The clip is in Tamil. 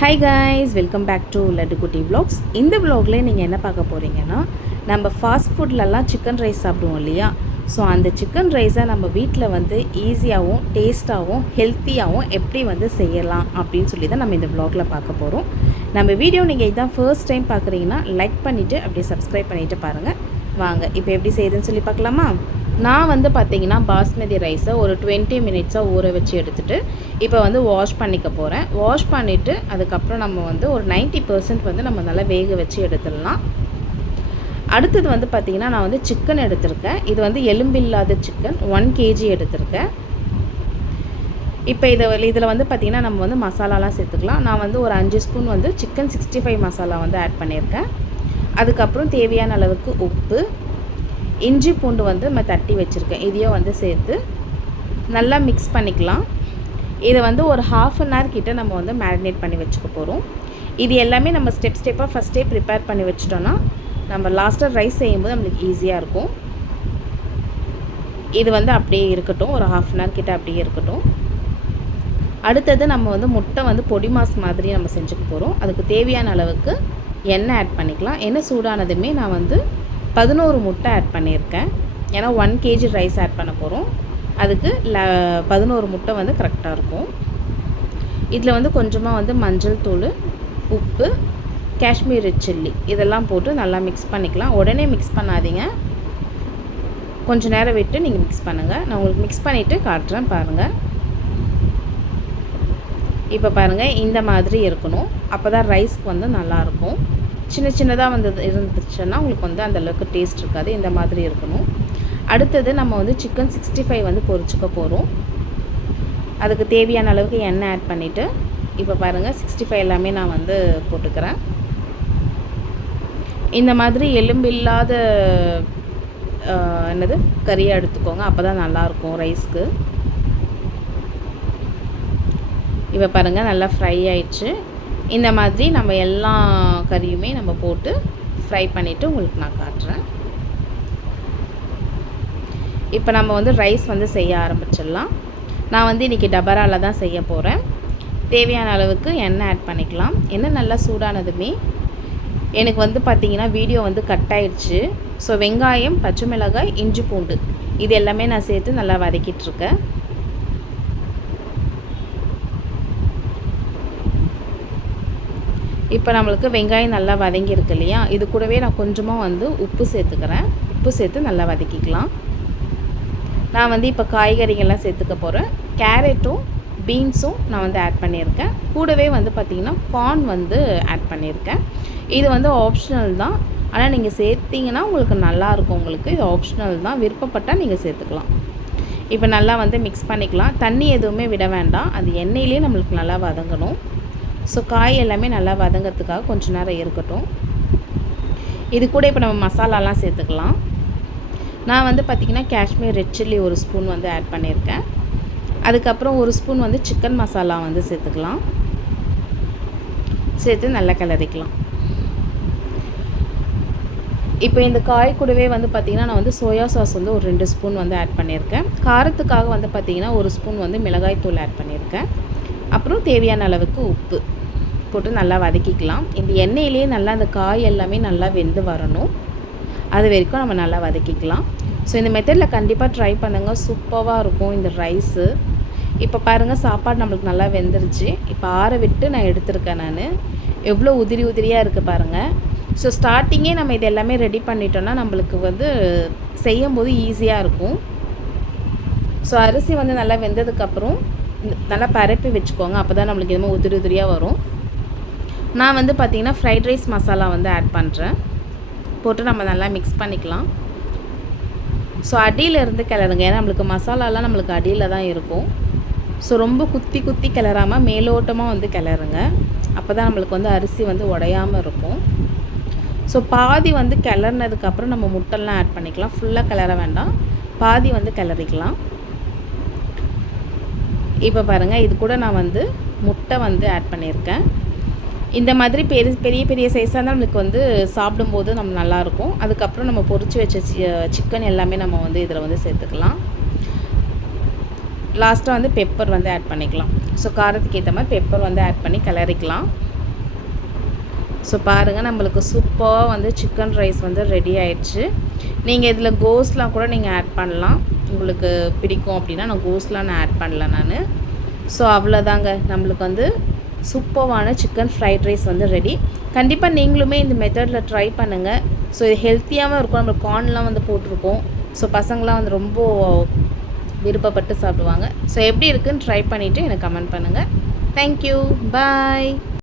Hi guys, welcome back to Laddukutty vlogs. இந்த வ்ளாகில் நீங்கள் என்ன பார்க்க போகிறீங்கன்னா, நம்ம ஃபாஸ்ட் ஃபுட்லலாம் சிக்கன் ரைஸ் சாப்பிடுவோம் இல்லையா? ஸோ அந்த சிக்கன் ரைஸை நம்ம வீட்டில் வந்து ஈஸியாகவும் டேஸ்ட்டாகவும் ஹெல்த்தியாகவும் எப்படி வந்து செய்யலாம் அப்படின்னு சொல்லி தான் நம்ம இந்த வ்ளாகில் பார்க்க போகிறோம். நம்ம வீடியோ நீங்கள் இதான் ஃபர்ஸ்ட் டைம் பார்க்குறீங்கன்னா லைக் பண்ணிவிட்டு அப்படியே சப்ஸ்கிரைப் பண்ணிவிட்டு பாருங்கள். வாங்க இப்போ எப்படி செய்யுதுன்னு சொல்லி பார்க்கலாமா? நான் வந்து பார்த்திங்கன்னா பாஸ்மதி ரைஸை ஒரு 20 மினிட்ஸாக ஊற வச்சு எடுத்துகிட்டு இப்போ வந்து வாஷ் பண்ணிக்க போகிறேன். வாஷ் பண்ணிவிட்டு அதுக்கப்புறம் நம்ம வந்து ஒரு 90% வந்து நம்ம நல்லா வேக வச்சு எடுத்துடலாம். அடுத்தது வந்து பார்த்திங்கன்னா நான் வந்து சிக்கன் எடுத்திருக்கேன். இது வந்து எலும்பில்லாத சிக்கன் 1 kg எடுத்திருக்கேன். இப்போ இதில் வந்து பார்த்திங்கன்னா நம்ம வந்து மசாலாலாம் சேர்த்துக்கலாம். நான் வந்து ஒரு 5 ஸ்பூன் வந்து சிக்கன் 65 மசாலா வந்து ஆட் பண்ணியிருக்கேன். அதுக்கப்புறம் தேவையான அளவுக்கு உப்பு, இஞ்சி பூண்டு வந்து நம்ம தட்டி வச்சுருக்கேன், இதையும் வந்து சேர்த்து நல்லா மிக்ஸ் பண்ணிக்கலாம். இதை வந்து ஒரு 1/2 அன் ஹவர் கிட்ட நம்ம வந்து மேரினேட் பண்ணி வச்சுக்க போகிறோம். இது எல்லாமே நம்ம ஸ்டெப்பாக ஃபஸ்ட்டே ப்ரிப்பேர் பண்ணி வச்சிட்டோன்னா நம்ம லாஸ்ட்டாக ரைஸ் செய்யும்போது நம்மளுக்கு ஈஸியாக இருக்கும். இது வந்து அப்படியே இருக்கட்டும், ஒரு 1/2 அன் ஹவர் கிட்ட அப்படியே இருக்கட்டும். அடுத்தது நம்ம வந்து முட்டை வந்து பொடி மாஸ் மாதிரி நம்ம செஞ்சுக்க போகிறோம். அதுக்கு தேவையான அளவுக்கு எண்ணெய் ஆட் பண்ணிக்கலாம். எண்ணெய் சூடானதுமே நான் வந்து 11 முட்டை ஆட் பண்ணியிருக்கேன். ஏன்னா 1 kg ரைஸ் ஆட் பண்ண போகிறோம். அதுக்கு 11 முட்டை வந்து கரெக்டாக இருக்கும். இதில் வந்து கொஞ்சமாக வந்து மஞ்சள் தூள், உப்பு, காஷ்மீர் ரெட் சில்லி இதெல்லாம் போட்டு நல்லா மிக்ஸ் பண்ணிக்கலாம். உடனே மிக்ஸ் பண்ணாதீங்க, கொஞ்சம் நேரம் விட்டு நீங்கள் மிக்ஸ் பண்ணுங்கள். நான் உங்களுக்கு மிக்ஸ் பண்ணிவிட்டு காட்டுறேன் பாருங்கள். இப்போ பாருங்கள், இந்த மாதிரி இருக்கணும். அப்போ தான் ரைஸ்க்கு வந்து நல்லாயிருக்கும். சின்ன சின்னதாக வந்து இருந்துச்சுன்னா உங்களுக்கு வந்து அந்தளவுக்கு டேஸ்ட் இருக்காது. இந்த மாதிரி இருக்கணும். அடுத்தது நம்ம வந்து சிக்கன் 65 வந்து பொரிச்சுக்க போகிறோம். அதுக்கு தேவையான அளவுக்கு எண்ணெய் ஆட் பண்ணிவிட்டு இப்போ பாருங்கள் 65 எல்லாமே நான் வந்து போட்டுக்கிறேன். இந்த மாதிரி எலும்பு இல்லாத கறியை எடுத்துக்கோங்க, அப்போ தான் நல்லாயிருக்கும் ரைஸ்க்கு. இப்போ பாருங்கள் நல்லா ஃப்ரை ஆயிடுச்சு. இந்த மாதிரி நம்ம எல்லா கறியுமே நம்ம போட்டு ஃப்ரை பண்ணிவிட்டு உங்களுக்கு நான் காட்டுறேன். இப்போ நம்ம வந்து ரைஸ் வந்து செய்ய ஆரம்பிச்சிடலாம். நான் வந்து இன்றைக்கி டபராவில் தான் செய்ய போகிறேன். தேவையான அளவுக்கு எண்ணெய் ஆட் பண்ணிக்கலாம். எண்ணெய் நல்லா சூடானதுமே எனக்கு வந்து பார்த்திங்கன்னா வீடியோ வந்து கட் ஆயிடுச்சு. ஸோ வெங்காயம், பச்சை மிளகாய், இஞ்சி பூண்டு இது எல்லாமே நான் சேர்த்து நல்லா வதக்கிட்டுருக்கேன். இப்போ நம்மளுக்கு வெங்காயம் நல்லா வதங்கியிருக்கு இல்லையா? இது கூடவே நான் கொஞ்சமாக வந்து உப்பு சேர்த்துக்கிறேன். உப்பு சேர்த்து நல்லா வதக்கிக்கலாம். நான் வந்து இப்போ காய்கறிகள்லாம் சேர்த்துக்க போகிறேன். கேரட்டும் பீன்ஸும் நான் வந்து ஆட் பண்ணியிருக்கேன். கூடவே வந்து பார்த்திங்கன்னா கார்ன் வந்து ஆட் பண்ணியிருக்கேன். இது வந்து ஆப்ஷனல் தான், ஆனால் நீங்கள் சேர்த்திங்கன்னா உங்களுக்கு நல்லாயிருக்கும். உங்களுக்கு இது ஆப்ஷனல் தான், விருப்பப்பட்டால் நீங்கள் சேர்த்துக்கலாம். இப்போ நல்லா வந்து மிக்ஸ் பண்ணிக்கலாம். தண்ணி எதுவுமே விட வேண்டாம், அது எண்ணெயிலே நம்மளுக்கு நல்லா வதங்கணும். ஸோ காய் எல்லாமே நல்லா வதங்கிறதுக்காக கொஞ்சம் நேரம் இருக்கட்டும். இது கூட இப்போ நம்ம மசாலாலாம் சேர்த்துக்கலாம். நான் வந்து பார்த்திங்கன்னா காஷ்மீர் ரெட் சில்லி 1 ஸ்பூன் வந்து ஆட் பண்ணியிருக்கேன். அதுக்கப்புறம் 1 ஸ்பூன் வந்து சிக்கன் மசாலா வந்து சேர்த்துக்கலாம். சேர்த்து நல்லா கிளறிக்கலாம். இப்போ இந்த காய் கூடவே வந்து பார்த்திங்கன்னா நான் வந்து சோயா சாஸ் வந்து ஒரு 2 ஸ்பூன் வந்து ஆட் பண்ணியிருக்கேன். காரத்துக்காக வந்து பார்த்திங்கன்னா 1 ஸ்பூன் வந்து மிளகாய் தூள் ஆட் பண்ணியிருக்கேன். அப்புறம் தேவையான அளவுக்கு உப்பு போட்டு நல்லா வதக்கிக்கலாம். இந்த எண்ணெயிலேயே நல்லா அந்த காய் எல்லாமே நல்லா வெந்து வரணும், அது வரைக்கும் நம்ம நல்லா வதக்கிக்கலாம். ஸோ இந்த மெத்தடில் கண்டிப்பாக ட்ரை பண்ணுங்கள், சூப்பராக இருக்கும் இந்த ரைஸு. இப்போ பாருங்கள் சாப்பாடு நம்மளுக்கு நல்லா வெந்துருச்சு. இப்போ ஆற விட்டு நான் எடுத்திருக்கேன். நான் எவ்வளோ உதிரி உதிரியாக இருக்குது பாருங்கள். ஸோ ஸ்டார்டிங்கே நம்ம இது எல்லாமே ரெடி பண்ணிட்டோன்னா நம்மளுக்கு வந்து செய்யும்போது ஈஸியாக இருக்கும். ஸோ அரிசி வந்து நல்லா வெந்ததுக்கப்புறம் நல்லா பரப்பி வச்சுக்கோங்க, அப்போ தான் நம்மளுக்கு எதுவுமே உதிரி உதிரியாக வரும். நான் வந்து பார்த்திங்கன்னா ஃப்ரைட் ரைஸ் மசாலா வந்து ஆட் பண்ணுறேன். போட்டு நம்ம நல்லா மிக்ஸ் பண்ணிக்கலாம். ஸோ அடியிலேருந்து கிளறுங்க, ஏன்னா நம்மளுக்கு மசாலாலாம் நம்மளுக்கு அடியில் தான் இருக்கும். ஸோ ரொம்ப குத்தி குத்தி கிளறாமல் மேலோட்டமாக வந்து கிளறுங்க, அப்போ தான் நம்மளுக்கு வந்து அரிசி வந்து உடையாமல் இருக்கும். ஸோ பாதி வந்து கிளறினதுக்கப்புறம் நம்ம முட்டைலாம் ஆட் பண்ணிக்கலாம். ஃபுல்லாக கிளற வேண்டாம், பாதி வந்து கிளறிக்கலாம். இப்போ பாருங்கள், இது கூட நான் வந்து முட்டை வந்து ஆட் பண்ணியிருக்கேன். இந்த மாதிரி பெரிய பெரிய சைஸாக தான் நம்மளுக்கு வந்து சாப்பிடும்போது நம்ம நல்லாயிருக்கும். அதுக்கப்புறம் நம்ம பொரிச்சு வச்ச சிக்கன் எல்லாமே நம்ம வந்து இதில் வந்து சேர்த்துக்கலாம். லாஸ்ட்டாக வந்து பெப்பர் வந்து ஆட் பண்ணிக்கலாம். ஸோ காரத்துக்கு ஏற்ற மாதிரி பெப்பர் வந்து ஆட் பண்ணி கிளறிக்கலாம். ஸோ பாருங்கள், நம்மளுக்கு சூப்பராக வந்து சிக்கன் ரைஸ் வந்து ரெடி ஆயிடுச்சு. நீங்கள் இதில் கோஸ்லாம் கூட நீங்கள் ஆட் பண்ணலாம். உங்களுக்கு பிடிக்கும் அப்படின்னா நான் கோஸ்லாம் ஆட் பண்ணல நான். ஸோ அவ்வளோதாங்க, நம்மளுக்கு வந்து சூப்பரான சிக்கன் ஃப்ரைட் ரைஸ் வந்து ரெடி. கண்டிப்பாக நீங்களுமே இந்த மெத்தடில் ட்ரை பண்ணுங்கள். ஸோ இது ஹெல்த்தியாகவும் இருக்கும். நம்மளுக்கு கார்ன்லாம் வந்து போட்டிருக்கோம். ஸோ பசங்களாம் வந்து ரொம்ப விருப்பப்பட்டு சாப்பிடுவாங்க. ஸோ எப்படி இருக்குன்னு ட்ரை பண்ணிவிட்டு எனக்கு கமெண்ட் பண்ணுங்கள். தேங்க்யூ, பாய்.